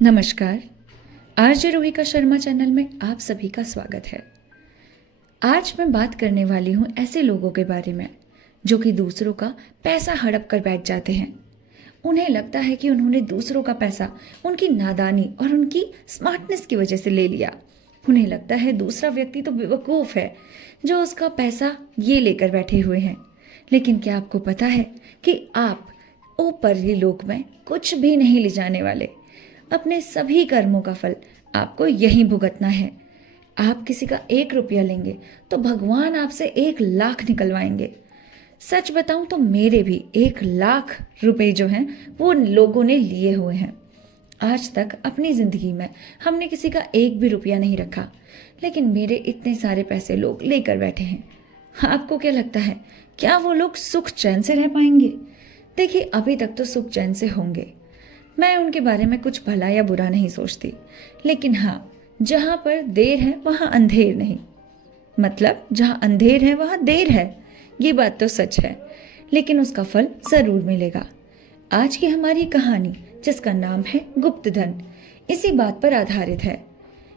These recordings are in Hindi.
नमस्कार। आरजे रोहिका शर्मा चैनल में आप सभी का स्वागत है। आज मैं बात करने वाली हूँ ऐसे लोगों के बारे में जो कि दूसरों का पैसा हड़प कर बैठ जाते हैं। उन्हें लगता है कि उन्होंने दूसरों का पैसा उनकी नादानी और उनकी स्मार्टनेस की वजह से ले लिया। उन्हें लगता है दूसरा व्यक्ति तो बेवकूफ़ है जो उसका पैसा ये लेकर बैठे हुए हैं। लेकिन क्या आपको पता है कि आप ऊपरी लोक में कुछ भी नहीं ले जाने वाले। अपने सभी कर्मों का फल आपको यहीं भुगतना है। आप किसी का 1 रुपया लेंगे तो भगवान आपसे 1 लाख निकलवाएंगे। सच बताऊं तो मेरे भी 1 लाख रुपए जो हैं वो लोगों ने लिए हुए हैं। आज तक अपनी जिंदगी में हमने किसी का 1 भी रुपया नहीं रखा, लेकिन मेरे इतने सारे पैसे लोग लेकर बैठे हैं। आपको क्या लगता है, क्या वो लोग सुख चैन से रह पाएंगे? देखिए, अभी तक तो सुख चैन से होंगे। मैं उनके बारे में कुछ भला या बुरा नहीं सोचती, लेकिन हाँ, जहाँ पर देर है वहाँ अंधेर नहीं। मतलब जहाँ अंधेर है वहाँ देर है, ये बात तो सच है, लेकिन उसका फल जरूर मिलेगा। आज की हमारी कहानी, जिसका नाम है गुप्त धन, इसी बात पर आधारित है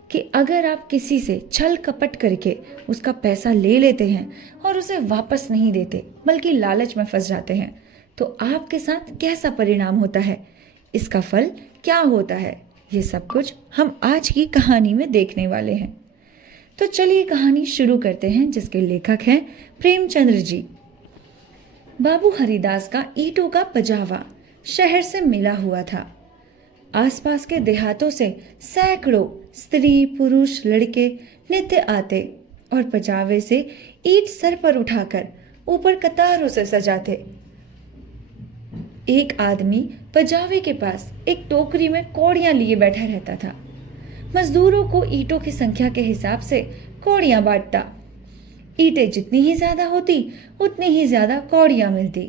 कि अगर आप किसी से छल कपट करके उसका पैसा ले लेते हैं और उसे वापस नहीं देते बल्कि लालच में फंस जाते हैं, तो आपके साथ कैसा परिणाम होता है, इसका फल क्या होता है, ये सब कुछ हम आज की कहानी में देखने वाले हैं। तो चलिए कहानी शुरू करते हैं, जिसके लेखक हैं प्रेमचंद्र जी। बाबू हरिदास का ईंटों का पजावा शहर से मिला हुआ था। आसपास के देहातों से सैकड़ों स्त्री पुरुष लड़के नित्य आते और पजावे से ईंट सर पर उठाकर ऊपर कतारों से सजाते। एक आदमी पजावे के पास एक टोकरी में कौड़ियां लिए बैठा रहता था। मजदूरों को ईंटों की संख्या के हिसाब से कौड़ियां बांटता। ईंटें जितनी ही ज्यादा होती उतनी ही ज्यादा कौड़ियां मिलती।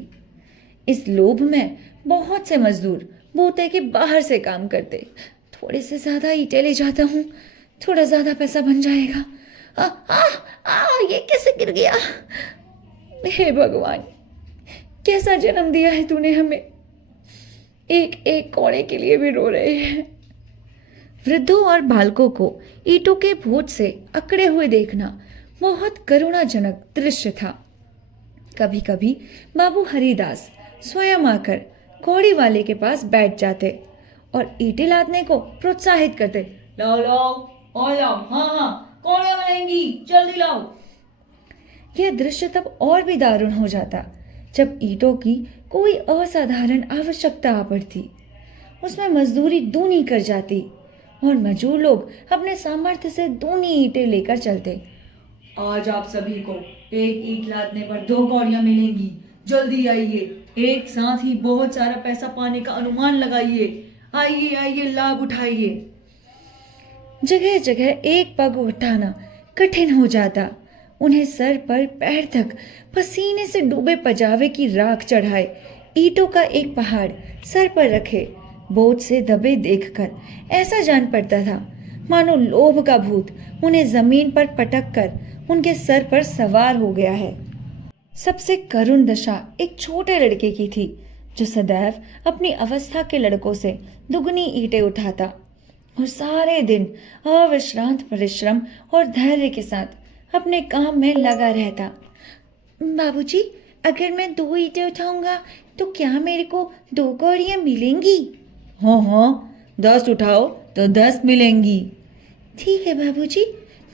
इस लोभ में बहुत से मजदूर बूते के बाहर से काम करते। थोड़े से ज्यादा ईंटें ले जाता हूँ, थोड़ा ज्यादा पैसा बन जाएगा। आ, आ, ये कैसे गिर गया? हे भगवान, कैसा जन्म दिया है तूने हमें। एक एक कौड़े के लिए भी रो रहे हैं। वृद्धों और बालकों को ईंटों के बोझ से अकड़े हुए देखना बहुत करुणाजनक दृश्य था। कभी कभी बाबू हरिदास स्वयं आकर कौड़ी वाले के पास बैठ जाते और ईंटें लादने को प्रोत्साहित करते। लाओ लाओ और लाओ, हाँ हाँ, कौड़ियां मिलेंगी, जल्दी लाओ। यह दृश्य तब और भी दारुण हो जाता जब ईंटों की कोई असाधारण आवश्यकता आ पड़ती। उसमें मजदूरी दूनी कर जाती और मजदूर लोग अपने सामर्थ्य से दूनी ईंटें लेकर चलते। आज आप सभी को एक ईंट लादने पर 2 कौड़ियां मिलेंगी, जल्दी आइए, एक साथ ही बहुत सारा पैसा पाने का अनुमान लगाइए, आइए आइए, लाभ उठाइए। जगह जगह एक पग उठाना कठिन हो जाता। उन्हें सर पर पैर तक पसीने से डूबे पजावे की राख चढ़ाए ईंटों का एक पहाड़ सर पर रखे बोझ से दबे देखकर ऐसा जान पड़ता था मानो लोभ का भूत उन्हें जमीन पर पटक कर उनके सर पर सवार हो गया है। सबसे करुण दशा एक छोटे लड़के की थी जो सदैव अपनी अवस्था के लड़कों से दुगनी ईंटें उठाता और सारे दिन अविश्रांत परिश्रम और धैर्य के साथ अपने काम में लगा रहता। बाबूजी, अगर मैं 2 ईंटें उठाऊंगा तो क्या मेरे को 2 कौड़ियां मिलेंगी? हाँ हाँ, 10 उठाओ तो 10 मिलेंगी। ठीक है बाबूजी,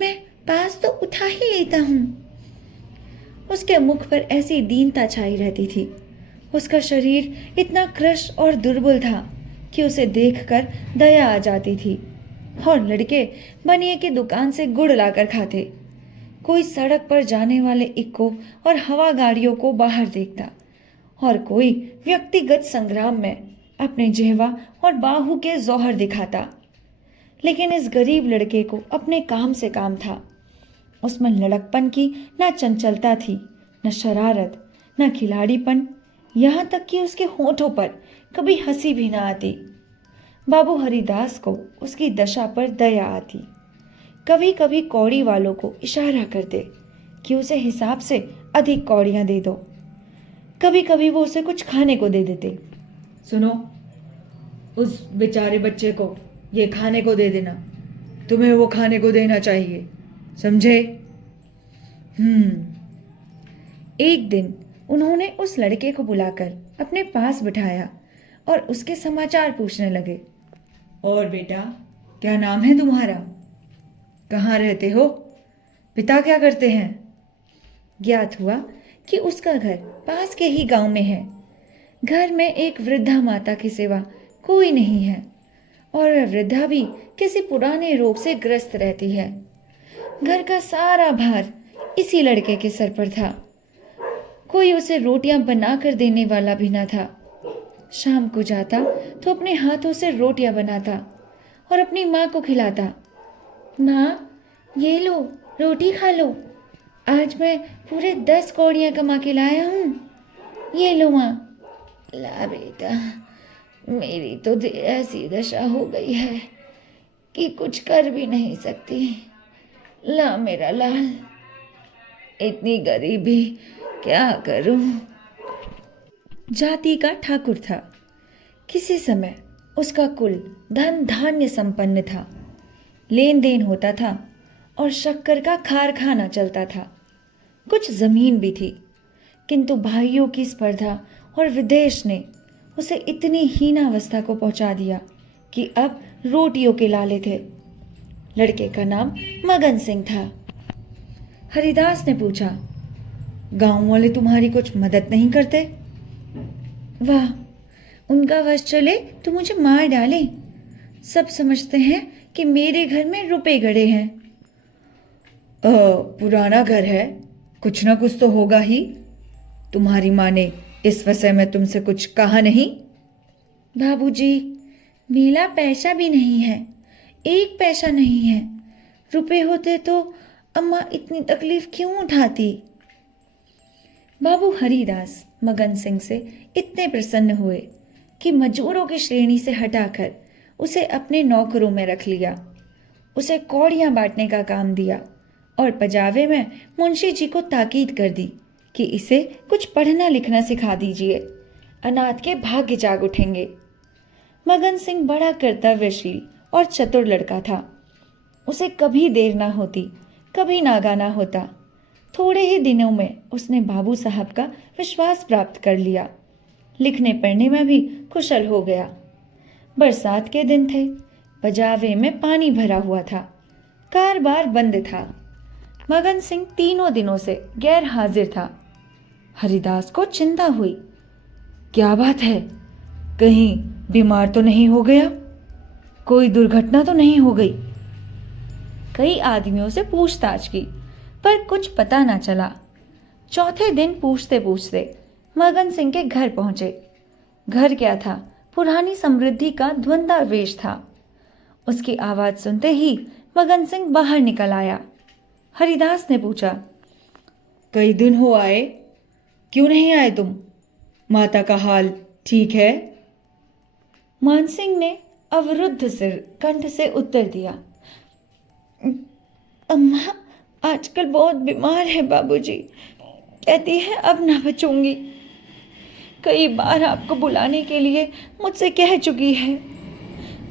मैं 5 तो उठा ही लेता हूँ। उसके मुख पर ऐसी दीनता छाई रहती थी। उसका शरीर इतना क्रश और दुर्बल था कि उसे देखकर दया आ जाती थी। और लड़के बनिए की दुकान से गुड़ लाकर खाते। कोई सड़क पर जाने वाले इक्को और हवा गाड़ियों को बाहर देखता और कोई व्यक्तिगत संग्राम में अपने जेहवा और बाहु के जौहर दिखाता। लेकिन इस गरीब लड़के को अपने काम से काम था। उसमें लड़कपन की न चंचलता थी, न शरारत, न खिलाड़ीपन, यहाँ तक कि उसके होठों पर कभी हंसी भी ना आती। बाबू हरिदास को उसकी दशा पर दया आती। कभी कभी कौड़ी वालों को इशारा करते कि उसे हिसाब से अधिक कौड़ियां दे दो। कभी कभी वो उसे कुछ खाने को दे देते। सुनो, उस बेचारे बच्चे को ये खाने को दे देना, तुम्हें वो खाने को देना चाहिए, समझे? एक दिन उन्होंने उस लड़के को बुलाकर अपने पास बिठाया और उसके समाचार पूछने लगे। और बेटा, क्या नाम है तुम्हारा? कहाँ रहते हो? पिता क्या करते हैं? ज्ञात हुआ कि उसका घर पास के ही गांव में है। घर में एक वृद्धा माता के सिवा कोई नहीं है और वह वृद्धा भी किसी पुराने रोग से ग्रस्त रहती है। घर का सारा भार इसी लड़के के सर पर था। कोई उसे रोटियां बनाकर देने वाला भी न था। शाम को जाता तो अपने हाथों से रोटियां बनाता और अपनी माँ को खिलाता। माँ, ये लो, रोटी खा लो, आज मैं पूरे 10 कौड़ियाँ कमा के लाया हूँ। ये लो माँ। ला बेटा, मेरी तो ऐसी दशा हो गई है कि कुछ कर भी नहीं सकती। ला मेरा लाल, इतनी गरीबी क्या करूं। जाति का ठाकुर था। किसी समय उसका कुल धन धान्य संपन्न था। लेन देन होता था और शक्कर का कारखाना चलता था। कुछ जमीन भी थी, किंतु भाइयों की स्पर्धा और विदेश ने उसे इतनी हीनावस्था को पहुंचा दिया कि अब रोटियों के लाले थे। लड़के का नाम मगन सिंह था। हरिदास ने पूछा, गांव वाले तुम्हारी कुछ मदद नहीं करते? वाह, उनका वश चले तो मुझे मार डाले। सब समझते हैं कि मेरे घर में रुपए गड़े हैं। पुराना घर है, कुछ ना कुछ तो होगा ही। तुम्हारी माँ ने इस विषय में तुमसे कुछ कहा नहीं? बाबूजी, मेरा पैसा भी नहीं है, एक पैसा नहीं है। रुपए होते तो अम्मा इतनी तकलीफ क्यों उठाती? बाबू हरिदास मगन सिंह से इतने प्रसन्न हुए कि मजूरों की श्रेणी से हटाकर उसे अपने नौकरों में रख लिया। उसे कौड़ियां बांटने का काम दिया और पजावे में मुंशी जी को ताकीद कर दी कि इसे कुछ पढ़ना लिखना सिखा दीजिए, अनाथ के भाग्य जाग उठेंगे। मगन सिंह बड़ा कर्तव्यशील और चतुर लड़का था। उसे कभी देर ना होती, कभी नागाना होता। थोड़े ही दिनों में उसने बाबू साहब का विश्वास प्राप्त कर लिया। लिखने पढ़ने में भी कुशल हो गया। बरसात के दिन थे। पजावे में पानी भरा हुआ था। कारबार बंद था। मगन सिंह 3 दिनों से गैर हाजिर था। हरिदास को चिंता हुई। क्या बात है, कहीं बीमार तो नहीं हो गया? कोई दुर्घटना तो नहीं हो गई? कई आदमियों से पूछताछ की पर कुछ पता ना चला। चौथे दिन पूछते पूछते मगन सिंह के घर पहुंचे। घर क्या था, पुरानी समृद्धि का द्वंद्वावेश था। उसकी आवाज सुनते ही मगन सिंह बाहर निकल आया। हरिदास ने पूछा, कई दिन हो आए, क्यों नहीं आए तुम? माता का हाल ठीक है? मानसिंह ने अवरुद्ध सिर कंठ से उत्तर दिया, अम्मा आजकल बहुत बीमार है बाबूजी, कहती है अब ना बचूंगी। कई बार आपको बुलाने के लिए मुझसे कह चुकी है,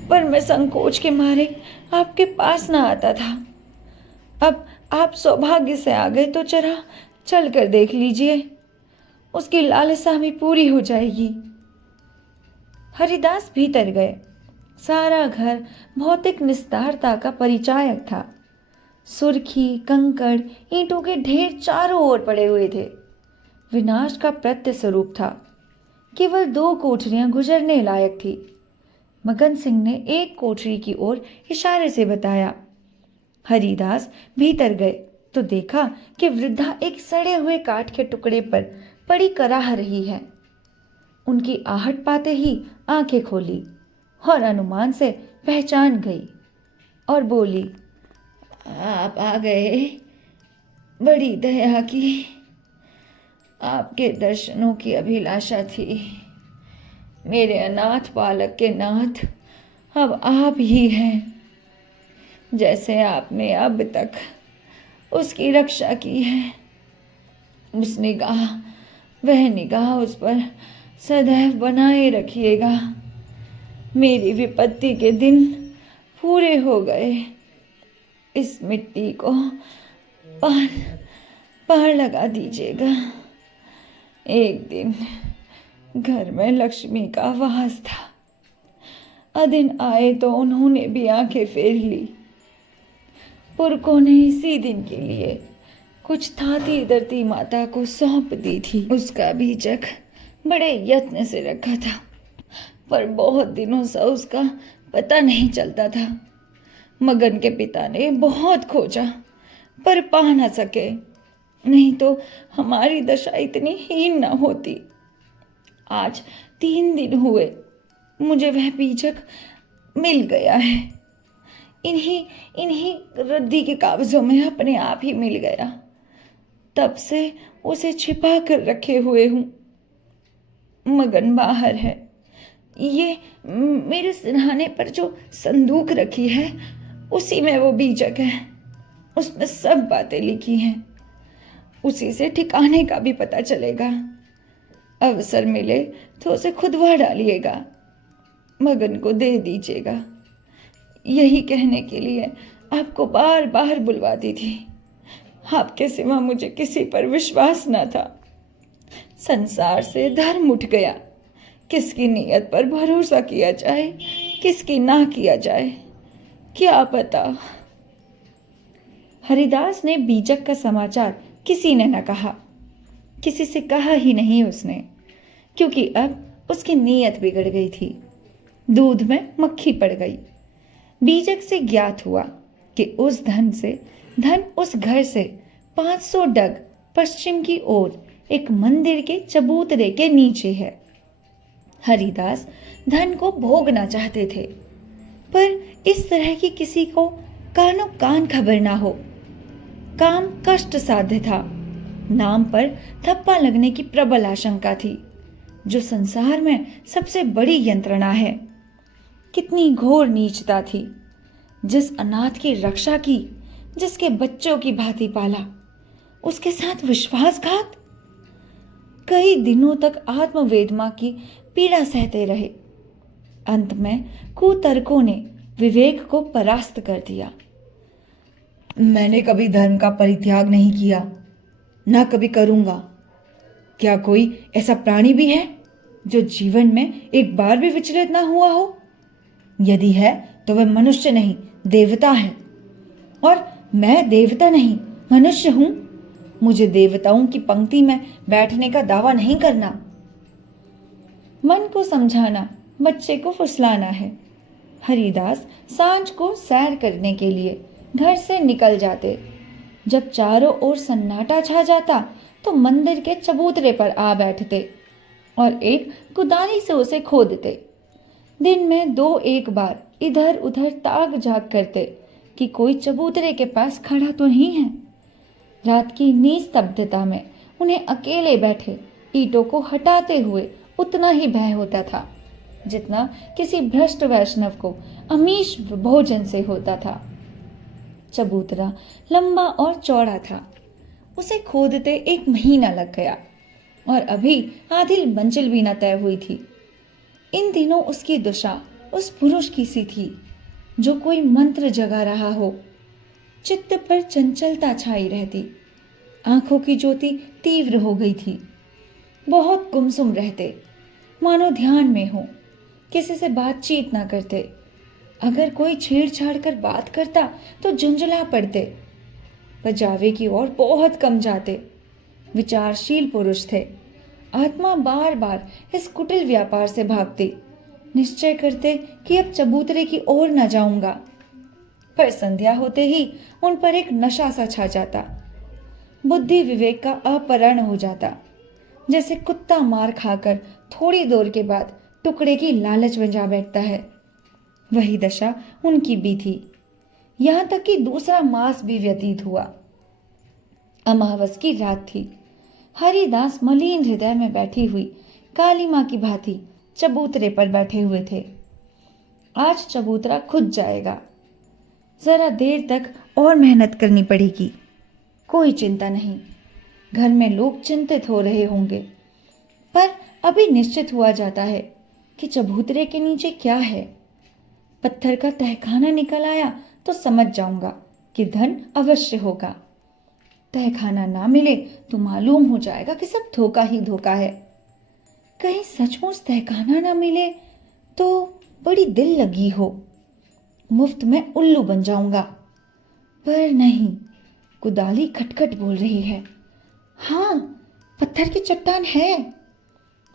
पर मैं संकोच के मारे आपके पास ना आता था। अब आप सौभाग्य से आ गए तो जरा चल कर देख लीजिए, उसकी लालसा भी पूरी हो जाएगी। हरिदास भीतर गए। सारा घर भौतिक निस्तारता का परिचायक था। सुर्खी, कंकड़, ईंटों के ढेर चारों ओर पड़े हुए थे। विनाश का प्रत्यय स्वरूप था। केवल 2 कोठरियां गुजरने लायक थी। मगन सिंह ने एक कोठरी की ओर इशारे से बताया। हरिदास भीतर गए तो देखा कि वृद्धा एक सड़े हुए काठ के टुकड़े पर पड़ी कराह रही है। उनकी आहट पाते ही आंखें खोली और अनुमान से पहचान गई और बोली, आप आ गए, बड़ी दया की। आपके दर्शनों की अभिलाषा थी। मेरे अनाथ बालक के नाथ अब आप ही हैं। जैसे आपने अब तक उसकी रक्षा की है, वह निगाह उस पर सदैव बनाए रखिएगा। मेरी विपत्ति के दिन पूरे हो गए। इस मिट्टी को पार पार लगा दीजिएगा। एक दिन घर में लक्ष्मी का वास था। अदिन आए तो उन्होंने भी आंखें फेर ली। पुरखों ने इसी दिन के लिए कुछ थाती धरती माता को सौंप दी थी। उसका बीजक बड़े यत्न से रखा था, पर बहुत दिनों से उसका पता नहीं चलता था। मगन के पिता ने बहुत खोजा पर पा न सके, नहीं तो हमारी दशा इतनी हीन न होती। आज 3 दिन हुए मुझे वह बीजक मिल गया है। इन्हीं रद्दी के कागजों में अपने आप ही मिल गया। तब से उसे छिपा कर रखे हुए हूँ। मगन बाहर है। ये मेरे सिरहाने पर जो संदूक रखी है उसी में वो बीजक है। उसमें सब बातें लिखी हैं। उसी से ठिकाने का भी पता चलेगा। अवसर मिले तो उसे खुदवा डालिएगा, मगन को दे दीजिएगा। यही कहने के लिए आपको बार बार बुलवाती थी। आपके सिवा मुझे किसी पर विश्वास न था। संसार से धर्म उठ गया। किसकी नीयत पर भरोसा किया जाए, किसकी ना किया जाए, क्या पता। हरिदास ने बीजक का समाचार किसी ने न कहा। किसी से कहा ही नहीं उसने, क्योंकि अब उसकी नीयत बिगड़ गई थी। दूध में मक्खी पड़ गई। बीजक से ज्ञात हुआ कि उस धन उस घर से 500 डग पश्चिम की ओर एक मंदिर के चबूतरे के नीचे है। हरिदास धन को भोगना चाहते थे, पर इस तरह की किसी को कानो कान खबर ना हो। काम कष्ट साध्य था। नाम पर थप्पा लगने की प्रबल आशंका थी, जो संसार में सबसे बड़ी यंत्रणा है। कितनी घोर नीचता थी। जिस अनाथ की रक्षा की, जिसके बच्चों की भांति पाला, उसके साथ विश्वासघात। कई दिनों तक आत्मवेदमा की पीड़ा सहते रहे। अंत में कुतर्कों ने विवेक को परास्त कर दिया। मैंने कभी धर्म का परित्याग नहीं किया, ना कभी करूंगा। क्या कोई ऐसा प्राणी भी है जो जीवन में एक बार भी विचलित ना हुआ हो? यदि है तो वह मनुष्य नहीं, देवता है। और मैं देवता नहीं, मनुष्य हूं। मुझे देवताओं की पंक्ति में बैठने का दावा नहीं करना। मन को समझाना, बच्चे को फुसलाना है। हरिदास सांझ को सैर करने के लिए घर से निकल जाते। जब चारों ओर सन्नाटा छा जाता तो मंदिर के चबूतरे पर आ बैठते और एक कुदाली से उसे खोदते। दिन में 2-1 बार इधर उधर ताक झाक करते कि कोई चबूतरे के पास खड़ा तो नहीं है। रात की निस्तब्धता में उन्हें अकेले बैठे ईंटों को हटाते हुए उतना ही भय होता था जितना किसी भ्रष्ट वैष्णव को आमिष भोजन से होता था। चबूतरा लंबा और चौड़ा था। उसे खोदते 1 महीना लग गया और अभी आधी मंजिल भी न तय हुई थी। इन दिनों उसकी दशा उस पुरुष की सी थी जो कोई मंत्र जगा रहा हो। चित्त पर चंचलता छाई रहती। आंखों की ज्योति तीव्र हो गई थी। बहुत गुमसुम रहते, मानो ध्यान में हो। किसी से बातचीत ना करते। अगर कोई छेड़छाड़ कर बात करता तो झुंझला पड़ते। बजावे की ओर बहुत कम जाते। विचारशील पुरुष थे। आत्मा बार बार इस कुटिल व्यापार से भागती। निश्चय करते कि अब चबूतरे की ओर न जाऊंगा, पर संध्या होते ही उन पर एक नशा सा छा जाता। बुद्धि विवेक का अपहरण हो जाता। जैसे कुत्ता मार खाकर थोड़ी देर के बाद टुकड़े की लालच में जा बैठता है, वही दशा उनकी भी थी। यहां तक कि दूसरा मास भी व्यतीत हुआ। अमावस की रात थी। हरिदास मलिन हृदय में बैठी हुई काली मां की भांति चबूतरे पर बैठे हुए थे। आज चबूतरा खुद जाएगा। जरा देर तक और मेहनत करनी पड़ेगी। कोई चिंता नहीं। घर में लोग चिंतित हो रहे होंगे, पर अभी निश्चित हुआ जाता है कि चबूतरे के नीचे क्या है। पत्थर का तहखाना निकल आया तो समझ जाऊंगा कि धन अवश्य होगा। तहखाना ना मिले तो मालूम हो जाएगा कि सब धोखा ही धोखा है। कहीं सचमुच तहखाना ना मिले तो बड़ी दिल लगी हो, मुफ्त में उल्लू बन जाऊंगा। पर नहीं, कुदाली खटखट बोल रही है। हाँ, पत्थर की चट्टान है।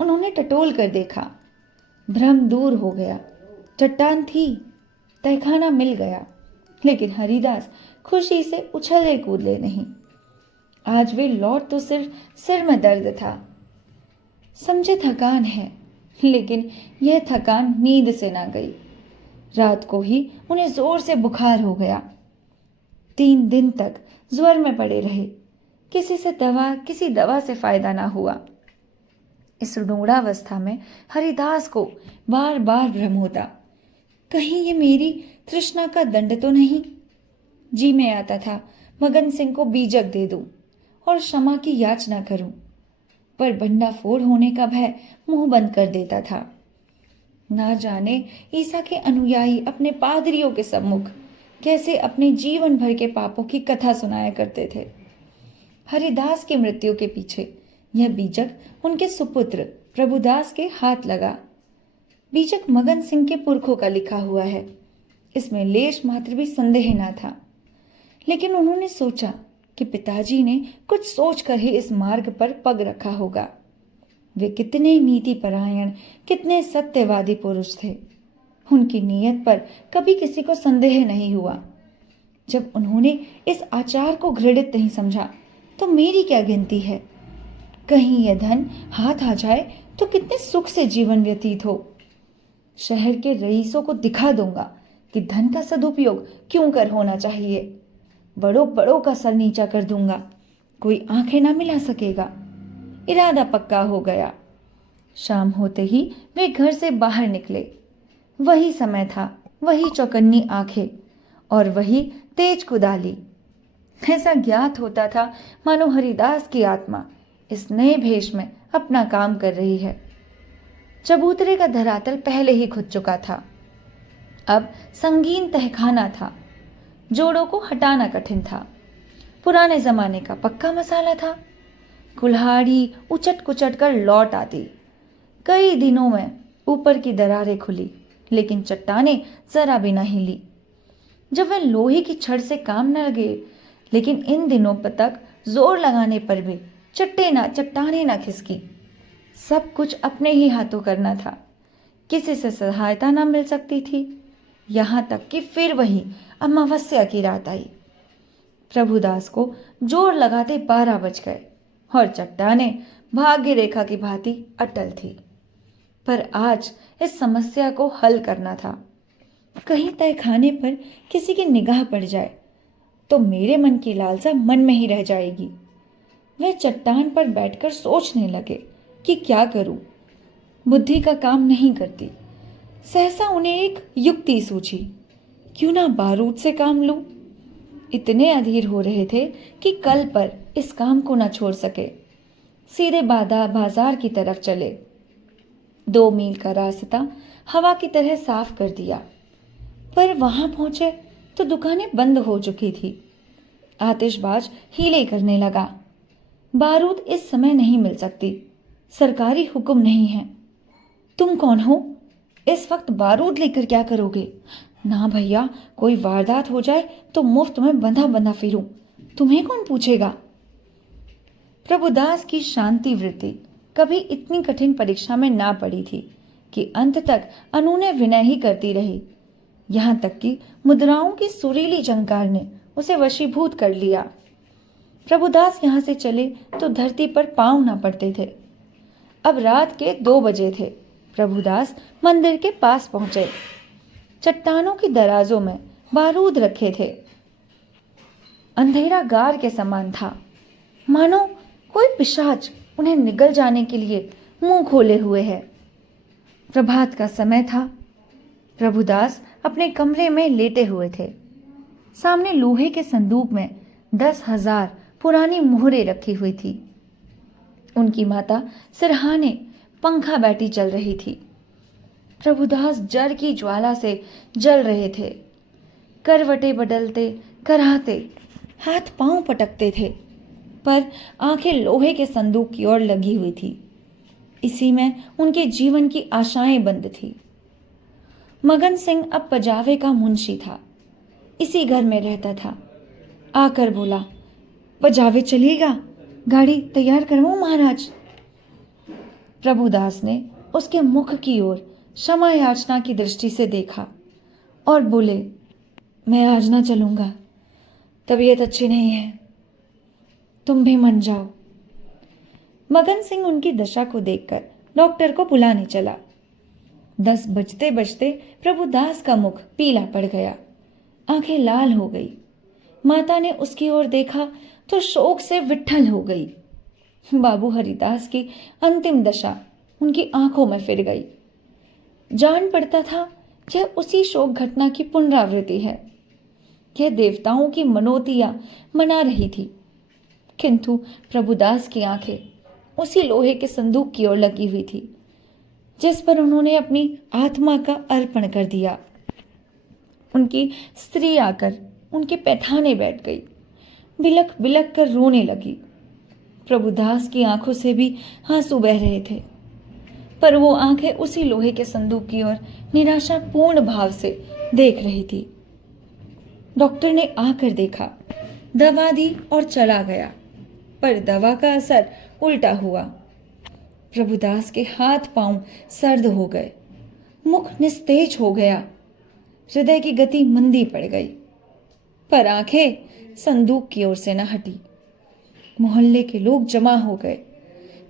उन्होंने टटोल कर देखा। भ्रम दूर हो गया। चट्टान थी, तहखाना मिल गया। लेकिन हरिदास खुशी से उछले कूदले नहीं। आज वे लौट तो सिर्फ सिर में दर्द था। समझे थकान है, लेकिन यह थकान नींद से ना गई। रात को ही उन्हें जोर से बुखार हो गया। 3 दिन तक ज्वर में पड़े रहे। किसी दवा से फायदा ना हुआ। इस रूढ़ावस्था में हरिदास को बार बार भ्रम होता, कहीं ये मेरी तृष्णा का दंड तो नहीं। जी में आता था मगन सिंह को बीजक दे दूं और क्षमा की याचना करूं, पर भंडाफोड़ होने का भय मुंह बंद कर देता था। ना जाने ईसा के अनुयायी अपने पादरियों के सम्मुख कैसे अपने जीवन भर के पापों की कथा सुनाया करते थे। हरिदास की मृत्यु के पीछे यह बीजक उनके सुपुत्र प्रभुदास के हाथ लगा। बीजक मगन सिंह के पुरखों का लिखा हुआ है, इसमें लेश मात्र भी संदेह ना था। लेकिन उन्होंने सोचा कि पिताजी ने कुछ सोचकर ही इस मार्ग पर पग रखा होगा। वे कितने नीतिपरायण, कितने सत्यवादी पुरुष थे। उनकी नीयत पर कभी किसी को संदेह नहीं हुआ। जब उन्होंने इस आचार को घृणित नहीं समझा तो मेरी क्या गिनती है। कहीं यह धन हाथ आ जाए तो कितने सुख से जीवन व्यतीत हो। शहर के रईसों को दिखा दूंगा कि धन का सदुपयोग क्यों कर होना चाहिए। बड़ों बड़ों का सर नीचा कर दूंगा, कोई आंखें ना मिला सकेगा। इरादा पक्का हो गया। शाम होते ही वे घर से बाहर निकले। वही समय था, वही चौकन्नी आंखें और वही तेज कुदाली। ऐसा ज्ञात होता था मानो हरिदास की आत्मा इस नए भेष में अपना काम कर रही है। चबूतरे का धरातल पहले ही खुद चुका था। अब संगीन तहखाना था। जोड़ों को हटाना कठिन था। पुराने जमाने का पक्का मसाला था। कुल्हाड़ी उचट कुचट कर लौट आती। कई दिनों में ऊपर की दरारें खुली, लेकिन चट्टानें जरा भी नहीं हिली। जब वह लोहे की छड़ से काम न लगे, लेकिन इन दिनों तक जोर लगाने पर भी चट्टानें ना खिसकी। सब कुछ अपने ही हाथों करना था। किसी से सहायता ना मिल सकती थी। यहां तक कि फिर वही अमावस्या की रात आई। प्रभुदास को जोर लगाते 12 बज गए और चट्टानें भाग्य रेखा की भांति अटल थी। पर आज इस समस्या को हल करना था। कहीं तहखाने पर किसी की निगाह पड़ जाए तो मेरे मन की लालसा मन में ही रह जाएगी। वह चट्टान पर बैठकर सोचने लगे कि क्या करूं। बुद्धि का काम नहीं करती। सहसा उन्हें एक युक्ति सूझी, क्यों ना बारूद से काम लूं। इतने अधीर हो रहे थे कि कल पर इस काम को ना छोड़ सके। सीधे बाजार की तरफ चले। 2 मील का रास्ता हवा की तरह साफ कर दिया। पर वहां पहुंचे तो दुकानें बंद हो चुकी थी। आतिशबाज हीले करने लगा। बारूद इस समय नहीं मिल सकती, सरकारी हुक्म नहीं है। तुम कौन हो? इस वक्त बारूद लेकर क्या करोगे? ना भैया, कोई वारदात हो जाए तो मुफ्त में बंधा बंधा फिरूं, तुम्हें कौन पूछेगा। प्रभुदास की शांति वृत्ति कभी इतनी कठिन परीक्षा में ना पड़ी थी कि अंत तक अनूने विनय ही करती रही। यहां तक कि मुद्राओं की सुरीली झंकार ने उसे वशीभूत कर लिया। प्रभुदास यहां से चले तो धरती पर पांव ना पड़ते थे। अब रात के 2 बजे थे। प्रभुदास मंदिर के पास पहुंचे। चट्टानों की दराजों में बारूद रखे थे। अंधेरा गार के समान था, मानो कोई पिशाच उन्हें निगल जाने के लिए मुंह खोले हुए है। प्रभात का समय था। प्रभुदास अपने कमरे में लेटे हुए थे। सामने लोहे के संदूक में 10,000 पुरानी मोहरें रखी हुई थी। उनकी माता सिरहाने पंखा बैठी चल रही थी। प्रभुदास जर की ज्वाला से जल रहे थे। करवटें बदलते, कराहते, हाथ पांव पटकते थे, पर आंखें लोहे के संदूक की ओर लगी हुई थी। इसी में उनके जीवन की आशाएं बंद थी। मगन सिंह अब पजावे का मुंशी था, इसी घर में रहता था। आकर बोला, पजावे चलिएगा, गाड़ी तैयार करवाऊं महाराज। प्रभुदास ने उसके मुख की ओर क्षमा याचना की दृष्टि से देखा और बोले, मैं आज ना चलूंगा, तबीयत अच्छी नहीं है, तुम भी मन जाओ। मगन सिंह उनकी दशा को देखकर डॉक्टर को बुलाने चला। 10 बजते बजते प्रभुदास का मुख पीला पड़ गया, आंखें लाल हो गई। माता ने उसकी ओर देखा तो शोक से विट्ठल हो गई। बाबू हरिदास की अंतिम दशा उनकी आंखों में फिर गई। जान पड़ता था यह उसी शोक घटना की पुनरावृत्ति है। यह देवताओं की मनोतियां मना रही थी, किंतु प्रभुदास की आंखें उसी लोहे के संदूक की ओर लगी हुई थी जिस पर उन्होंने अपनी आत्मा का अर्पण कर दिया। उनकी स्त्री आकर उनके पैठाने बैठ गई, बिलक बिलक कर रोने लगी। प्रभुदास की आंखों से भी आंसू बह रहे थे, पर वो आंखें उसी लोहे के संदूक की ओर निराशापूर्ण भाव से देख रही थी। डॉक्टर ने आकर देखा, दवा दी और चला गया, पर दवा का असर उल्टा हुआ। प्रभुदास के हाथ पांव सर्द हो गए, मुख निस्तेज हो गया, हृदय की गति मंदी पड़ गई, पर आंखें संदूक की ओर से न हटी। मोहल्ले के लोग जमा हो गए।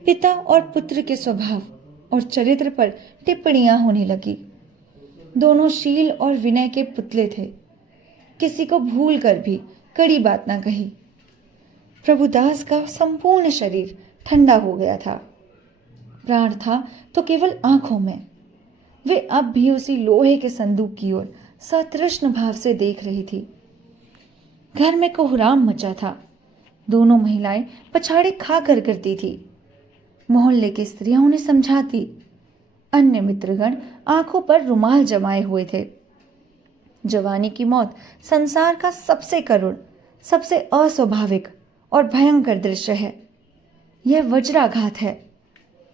पिता और पुत्र के स्वभाव और चरित्र पर टिप्पणियां होने लगी। दोनों शील और विनय के पुतले थे, किसी को भूल कर भी कड़ी बात ना कही। प्रभुदास का संपूर्ण शरीर ठंडा हो गया था। प्राण था तो केवल आंखों में। वे अब भी उसी लोहे के संदूक की ओर सतृष्ण भाव से देख रही थी। घर में कोहराम मचा था। दोनों महिलाएं पछाड़े खाकर करती थी। मोहल्ले की स्त्रियां उन्हें समझाती। अन्य मित्रगण आंखों पर रुमाल जमाए हुए थे। जवानी की मौत संसार का सबसे करुण, सबसे अस्वाभाविक और भयंकर दृश्य है। यह वज्राघात है,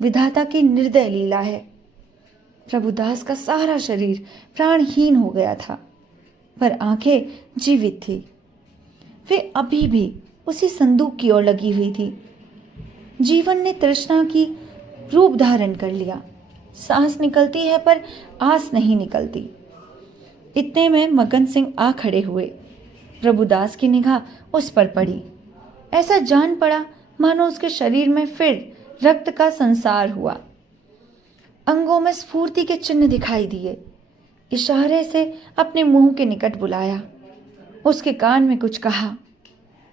विधाता की निर्दय लीला है। प्रभुदास का सारा शरीर प्राणहीन हो गया था, पर आंखें जीवित थी। वे अभी भी उसी संदूक की ओर लगी हुई थी। जीवन ने तृष्णा की रूप धारण कर लिया। सांस निकलती है पर आस नहीं निकलती। इतने में मगन सिंह आ खड़े हुए। प्रभुदास की निगाह उस पर पड़ी। ऐसा जान पड़ा मानो उसके शरीर में फिर रक्त का संसार हुआ। अंगों में स्फूर्ति के चिन्ह दिखाई दिए। इशारे से अपने मुंह के निकट बुलाया। उसके कान में कुछ कहा।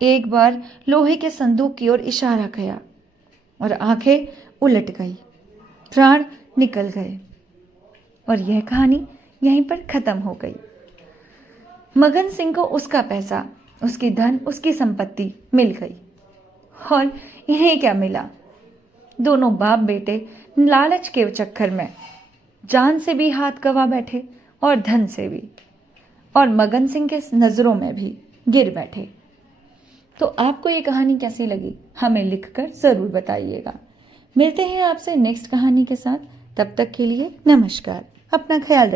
एक बार लोहे के संदूक की ओर इशारा किया और आंखें उलट गई। प्राण निकल गए और यह कहानी यहीं पर खत्म हो गई। मगन सिंह को उसका पैसा, उसकी धन, उसकी संपत्ति मिल गई और इन्हें क्या मिला? दोनों बाप बेटे लालच के चक्कर में जान से भी हाथ गवा बैठे और धन से भी, और मगन सिंह के नजरों में भी गिर बैठे। तो आपको ये कहानी कैसी लगी हमें लिखकर ज़रूर बताइएगा। मिलते हैं आपसे नेक्स्ट कहानी के साथ। तब तक के लिए नमस्कार। अपना ख्याल रखिए।